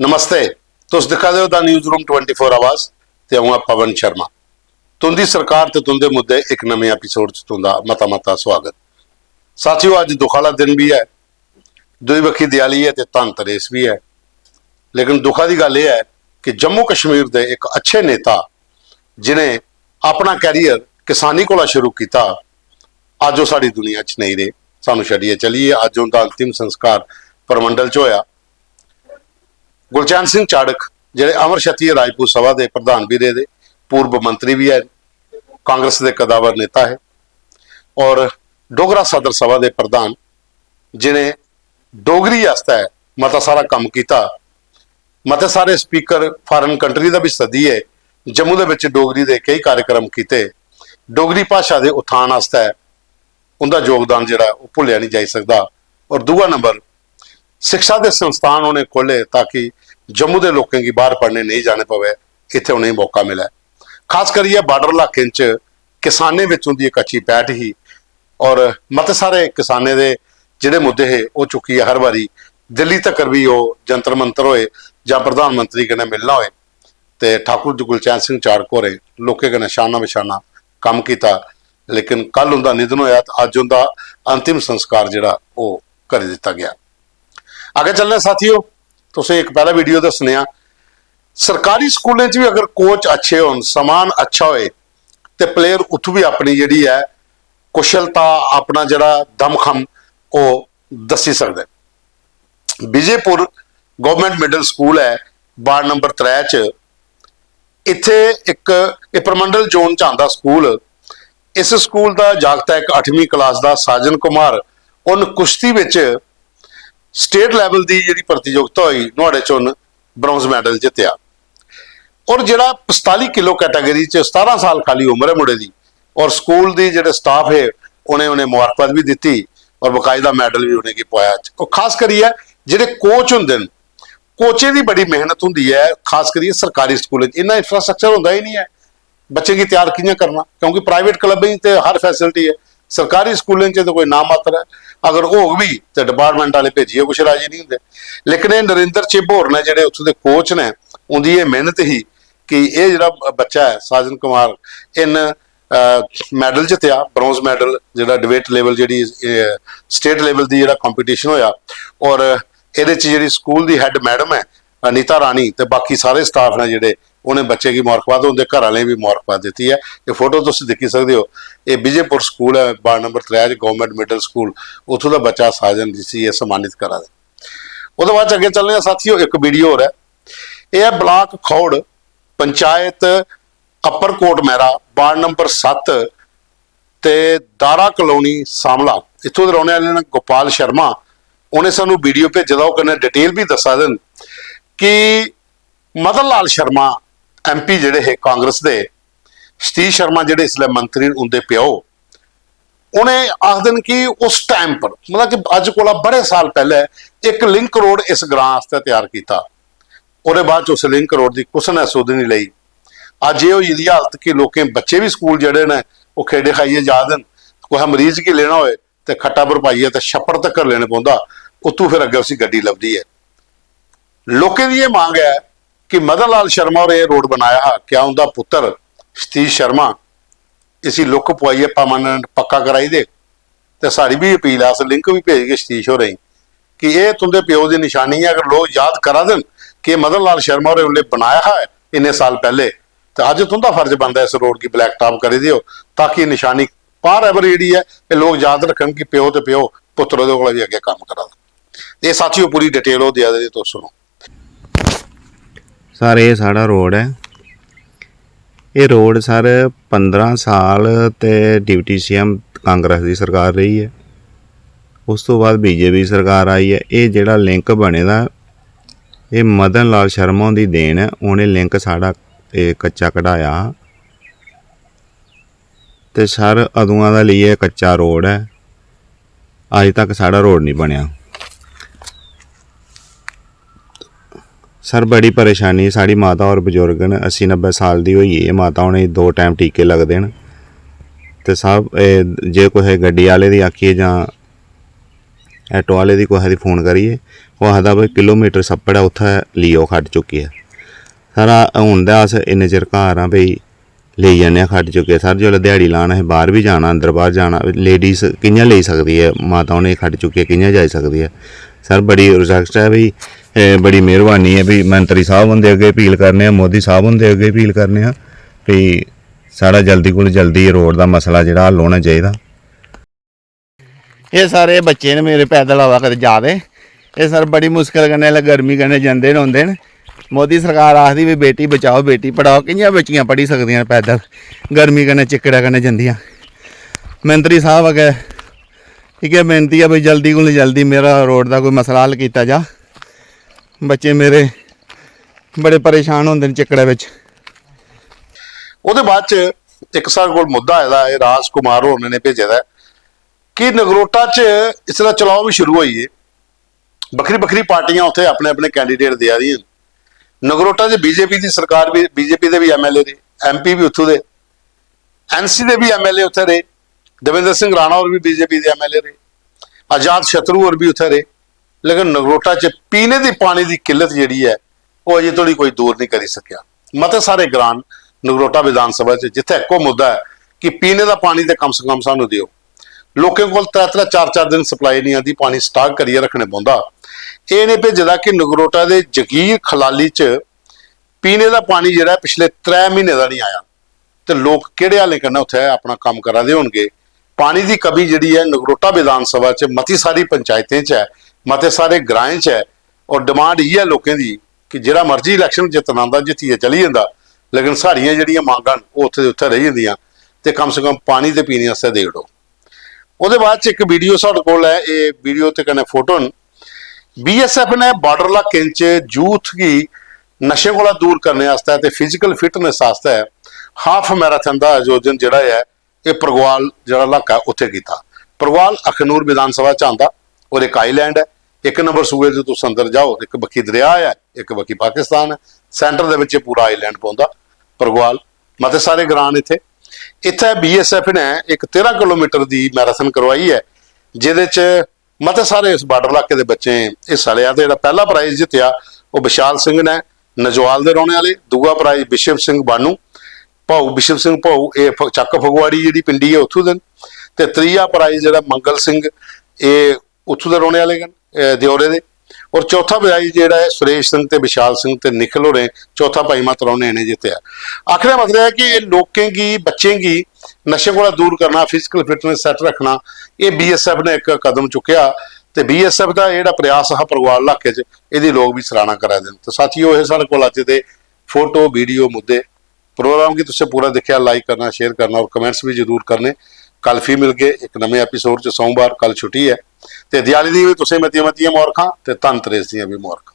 नमस्ते। तुस दिखा दे हो द न्यूज़ रूम 24 आवर्स ते आऊँ पवन शर्मा। तुंदी सरकार ते तुंदे मुद्दे एक नवे एपीसोड च तुंदा मता मता स्वागत। साथियों, अज दुख वाला दिन भी है, दुई बखी दिवाली है ते धनतेरस भी है। लेकिन दुखा की गल यह है कि जम्मू कश्मीर के एक अच्छे नेता जिन्हें अपना कैरियर किसानी को शुरू किया, अज वो साड़ी दुनिया च नहीं रहे, सानू छड्डिए चलिए। अज उनका अंतिम संस्कार परमंडल च होया। गुलचैन सिंह चाड़क जिहड़े अमर क्षत्रिय राजपूत सभा के प्रधान भी रहे, पूर्व मंत्री भी है, कांग्रेस के कदावर नेता है और डोगरा सदर सभा के प्रधान जिन्हें डोगरी वास्ते मता सारा काम किया। मते सारे स्पीकर फॉरेन कंट्री का भी सदी है। जम्मू के विच डोगरी के कई कार्यक्रम किए। डोगरी भाषा के उत्थान वास्ते उनका योगदान जिहड़ा वो भुलिया नहीं जा सकता। और दूआ नंबर, शिक्षा के संस्थान उन्हें खोले ताकि जम्मू के लोगों की बाहर पढ़ने नहीं जाने पवे, इत्थे उन्हें मौका मिला। खास करिए बार्डर इलाके च किसाने विच उनकी एक अच्छी पैठ ही और मते सारे किसाने दे जिहड़े मुद्दे है वो चुकी हर बारी दिल्ली तक भी वो जंतर मंतर होए जां प्रधानमंत्री कन्नै मिलना होए ते ठाकुर गुलचैन सिंह चाड़क होरें लोकें कन्नै शाना बशाना काम किया। लेकिन कल उनका निधन होया तो अज उनका अंतिम संस्कार जिहड़ा वो कर दिता गया। आगे चलने साथियों, तुसें एक पहला वीडियो दसने आ। सरकारी स्कूलों भी अगर कोच अच्छे हो, समान अच्छा होए तो प्लेयर उत्थों भी अपनी जिहड़ी है कुशलता, अपना जिहड़ा दमखम वो दसी सकते। विजयपुर गवर्नमेंट मिडल स्कूल है वार्ड नंबर 3 च, इत्थे एक परमंडल जोन च आंदा स्कूल। इस स्कूल का जागता एक 8वीं क्लास का साजन कुमार, उन कुश्ती विच स्टेट लैवल की जी प्रतियोगिता हुई, नुआड़े च उन ब्रॉन्ज मैडल जितया। और जिहड़ा 45 किलो कैटेगरी च 17 साल खाली उम्र है मुंडे की, और स्कूल की जिहड़े स्टाफ है उन्हें मुबारकबाद भी दी और बकायदा मैडल भी उन्हें पाया। और खास करिए जिहड़े कोच होंदे न, कोचे की बड़ी मेहनत होंदी है। खास करिए सरकारी स्कूल इन्ना इंफ्रास्ट्रक्चर होंदा ही नहीं है, बच्चे की तैयार कियां करना, क्योंकि प्राइवेट क्लब तो हर फैसिलिटी है, सरकारी स्कूलों तो कोई नाम मात्र है। अगर हो भी तो डिपार्टमेंट वाले भेजिए कुछ राजी नहीं होंगे। लेकिन ये नरेंद्र चिबोर ने जिहड़े उत्थों के कोच ने, उनकी ये मेहनत ही कि ये जिहड़ा बच्चा है साजन कुमार, इन मैडल जितया, ब्रॉन्ज मैडल, जिहड़ा डिबेट लेवल जी स्टेट लेवल की जिहड़ा कंपीटीशन होया। और ये जी स्कूल की हैड मैडम है अनीता रानी तो बाकी सारे स्टाफ ने जिहड़े उन्हें बच्चे की मुबारकबाद, उनके घर वाले भी मुबारकबाद दी है। ये फोटो तुम देखी सकते हो, ये विजयपुर स्कूल है ward number 3 government middle school, उतों का बच्चा साजन जिसी ये सम्मानित करा दे। उसके बाद अगे चलने साथियों, एक वीडियो और है। यह ब्लॉक खौड़ पंचायत अपर कोट मैरा वार्ड नंबर 7 ते दारा कलोनी सामला, इतों के रहने वाले गोपाल शर्मा, उन्हें सानू वीडियो भेजे दा, कन्नै डिटेल भी दसा देन कि मदन लाल शर्मा MP जिहड़े है कांग्रेस के, सतीश शर्मा जिहड़े इसलिए मंत्री उनके प्यो, उन्हें आख दिन कि उस टाइम पर मतलब कि अज को बड़े साल पहले एक लिंक रोड इस ग्रां वास्ते तैयार किया। उसके बाद उस लिंक रोड की कुछ ने सुध नहीं लई। अज ये हुई हालत कि लोग बच्चे भी स्कूल जड़े ने वो खेडे खाइए जा देन, कोई मरीज की लेना होए तो खट्टा भरपाइए तो छप्पड़ तक लेने पौंदा, उतों फिर अगे उसी गड्डी लभदी है। लोगों की ये मांग है कि मदन लाल शर्मा और ये रोड बनाया, क्या उनका पुत्र सतीश शर्मा इसी लुक पवाइए परमानेंट पक्का कराई दे। तो साड़ी भी अपील है, अस लिंक भी भेज के सतीश हो रही कि ये तुंदे प्यो की निशानी है। अगर लोग याद करा देन कि मदन लाल शर्मा और उन्हें बनाया है इन्ने साल पहले, तो अज तुंदा फर्ज बनता है इस रोड की ब्लैक टॉप कर दियो, ताकि निशानी पार एवर जी है लोग याद रखन कि प्यो तो प्यो पुत्र को भी अगे काम करा दे। ये साथियों पूरी डिटेल हो दिया तो सुनो। सर ये साड़ा रोड है, ये रोड सर 15 साल ते डिप्टी CM कांग्रेस की सरकार रही है, उस तो बाद BJP सरकार आई है। ये जिहड़ा लिंक बने दा ये मदन लाल शर्मा की देन है, उन्हें लिंक साड़ा कच्चा कढ़ाया तो सर अदुआं दा लिए कच्चा रोड है, अज तक साड़ा रोड नहीं बनया। सर बड़ी परेशानी, साड़ी माता और बजुर्ग न 80-90 साल की हुई है माता, उन्हें 2 टाइम टीके लगते हैं। तो सब जे कोई गड्डी वाले की आखिए जां ਐਟੋ ਵਾਲੇ ਦੀ ਕੋਈ फ़ोन करिए वो आखदा भाई किलोमीटर सप्पड़ है उत्थै लियो खड्ड चुकी है सर हून ते अस इन्ने चिर घर हाँ भाई लेई जन्ने खड्ड चुके सर जिसलै दिहाड़ी लान असें बाहर भी जाना अंदर बाहर जाना लेडीज़ कि'यां लेई सकदी है माता उ'नें खड्ड चुक्कियै कि'यां जाई सकदी है सर बड़ी रिक्वेस्ट है भाई बड़ी मेहरबानी है भाई मंत्री साहब हुंदे अग्गे अपील करने आं मोदी साहब हुंदे अग्गे अपील करने आं भाई साढ़ा जल्दी कोला जल्दी रोड दा मसला जेह्ड़ा हल होना चाहिदा। ये सारे बच्चे ने मेरे पैदल आवा कदें जा दे ये सर बड़ी मुश्किल कन्नै गर्मी कन्नै जंदे न औंदे न मोदी सरकार आखदी भी बेटी बचाओ बेटी पढ़ाओ कि'यां बच्चियां पढ़ी सकदियां पैदल गर्मी कन्नै चिक्कड़ै कन्नै जंदियां। मंत्री साहब अग्गें इ'यै बेनती है भाई जल्दी कोला जल्दी मेरा रोड दा कोई मसला हल कीता जा बच्चे मेरे बड़े परेशान होंदे न चिक्कड़ै बिच। ਉਹਦੇ ਬਾਅਦ ਚ ਇੱਕ ਸਾਡੇ ਕੋਲ ਮੁੱਦਾ ਆਇਆ ਹੈ ਰਾਜ ਕੁਮਾਰ ਹੋਰਾਂ ਨੇ ਭੇਜਿਆ ਦਾ ਕਿ ਨਗਰੋਟਾ ਚ ਇਸ ਦਾ ਚਲਾਓ ਵੀ ਸ਼ੁਰੂ ਹੋਈ ਹੈ ਵੱਖਰੀ ਵੱਖਰੀ ਪਾਰਟੀਆਂ ਉੱਥੇ ਆਪਣੇ ਆਪਣੇ ਕੈਂਡੀਡੇਟ ਦੇ ਆ ਰਹੀਆਂ ਨਗਰੋਟਾ ਚ ਬੀਜੇਪੀ ਦੀ ਸਰਕਾਰ ਵੀ ਬੀਜੇਪੀ ਦੇ ਵੀ ਐਮਐਲਏ ਨੇ ਐਮਪੀ ਵੀ ਉੱਥੋਂ ਦੇ ਐਨਸੀ ਦੇ ਵੀ ਐਮਐਲਏ ਉੱਥੇ ਰਹੇ ਦਵਿੰਦਰ ਸਿੰਘ ਰਾਣਾ ਹੋਰ ਵੀ ਬੀਜੇਪੀ ਦੇ ਐਮਐਲਏ ਰਹੇ ਆਜ਼ਾਦ ਸ਼ਤਰੂ ਹੋਰ ਵੀ ਉੱਥੇ ਰਹੇ ਲੇਕਿਨ ਨਗਰੋਟਾ ਚ ਪੀਣੇ ਦੇ ਪਾਣੀ ਦੀ ਕਿੱਲਤ ਜਿਹੜੀ ਹੈ ਉਹ ਅਜੇ ਤੋੜੀ ਕੋਈ ਦੂਰ ਨਹੀਂ ਕਰੀ ਸਕਿਆ ਮਤੇ ਸਾਰੇ ਗ੍ਰਾਂਟ ਨਗਰੋਟਾ ਵਿਧਾਨ ਸਭਾ 'ਚ ਜਿੱਥੇ ਇੱਕੋ ਮੁੱਦਾ ਹੈ ਕਿ ਪੀਣੇ ਦਾ ਪਾਣੀ ਤੇ ਕਮ ਸੇ ਕਮ ਸਾਨੂੰ ਦਿਓ ਲੋਕਾਂ ਕੋਲ 3-4 ਦਿਨ ਸਪਲਾਈ ਨਹੀਂ ਆਉਂਦੀ ਪਾਣੀ ਸਟਾਕ ਕਰੀਏ ਰੱਖਣੇ ਪੈਂਦਾ ਇਹ ਨੇ ਭੇਜਦਾ ਕਿ ਨਗਰੋਟਾ ਦੇ ਜਗੀਰ ਖਲਾਲੀ 'ਚ ਪੀਣੇ ਦਾ ਪਾਣੀ ਜਿਹੜਾ ਪਿਛਲੇ 3 ਮਹੀਨੇ ਦਾ ਨਹੀਂ ਆਇਆ ਤੇ ਲੋਕ ਕਿਹੜੇ ਹਾਲੇ ਕਰਨਾ ਉੱਥੇ ਆਪਣਾ ਕੰਮ ਕਰਾਦੇ ਹੋਣਗੇ ਪਾਣੀ ਦੀ ਕਮੀ ਜਿਹੜੀ ਹੈ ਨਗਰੋਟਾ ਵਿਧਾਨ ਸਭਾ 'ਚ ਮਤੀ ਸਾਰੀ ਪੰਚਾਇਤਾਂ 'ਚ ਹੈ ਮਤੇ ਸਾਰੇ ਗ੍ਰਾਂਆਂ 'ਚ ਹੈ ਔਰ ਡਿਮਾਂਡ ਇਹ ਹੈ ਲੋਕਾਂ ਦੀ ਕਿ ਜਿਹੜਾ ਮਰਜ਼ੀ ਇਲੈਕਸ਼ਨ ਜਿੱਤਣਾ ਆਉਂਦਾ ਜਿੱਤੀਏ ਚਲੀ ਜਾਂਦਾ ਲੇਕਿਨ ਸਾਡੀਆਂ ਜਿਹੜੀਆਂ ਮੰਗਾਂ ਉਹ ਉੱਥੇ ਦੇ ਉੱਥੇ ਰਹਿ ਜਾਂਦੀਆਂ ਤੇ ਕਮ ਸੇ ਕਮ ਪਾਣੀ ਤੇ ਪੀਣੇ ਵਾਸਤੇ ਦੇ ਦਿਓ। ਉਹਦੇ ਬਾਅਦ ਚ ਇੱਕ ਵੀਡੀਓ ਸਾਡੇ ਕੋਲ ਹੈ ਇਹ ਵੀਡੀਓ ਤੇ ਕਨੇ ਫੋਟੋ बीएसएफ ने बॉर्डर इलाके च यूथ की नशे को दूर करने वास्ते ते फिजिकल फिटनेस वास्ते हाफ मैराथन का आयोजन जोड़ा है ये परगवाल जो इलाका उत्थे किया। परगवाल अखनूर विधानसभा च आंदा और एक आईलैंड है एक नंबर सूबे जो तुम अंदर जाओ एक बक्खी दरिया है एक बक्खी पाकिस्तान है सेंटर के पूरा आईलैंड पौंदा परगवाल मते सारे ग्रां इत्थे इत्थे BSF ने एक 13 किलोमीटर की मैराथन करवाई है जिहदे च मते सारे इस बार्डर इलाके के बच्चे हिस्सा लिया। तो जो पहला प्राइज जितया वो विशाल सिंह ने नजवाल के रहने वाले, दूआ प्राइज बिशप सिंह बानू भाऊ बिशप सिंह भाऊ ये चक फगवाड़ी जी पिंडी है उतों दिन, तो त्रीआ प्राइज जो मंगल सिंह ये उतों के रहने वाले दियोरे दे, और चौथा प्राइज जो है सुरेश सिंह ते विशाल सिंह ते निखिल होरें चौथा भाई मात रौने ने जितया। आखिर मतलब है कि लोगों की बच्चे की नशे को दूर करना फिजिकल फिटनेस सैट रखना ये BSF ने एक कदम चुकया। तो BSF का जो प्रयास है परगवाल इलाके ये लोग भी सराहना करा दें। तो साथियों ये सारे को अज दे फोटो वीडियो मुद्दे प्रोग्राम की तुझे पूरा देखा लाइक करना शेयर करना और कमेंट्स भी जरूर करने। कल फिर मिल गए एक नवे एपीसोड च सोमवार कल छुट्टी है तो दिवाली दी भी तुसें मतियां मतियां मुबारखां ते धनतेरस दी भी मुबारखां।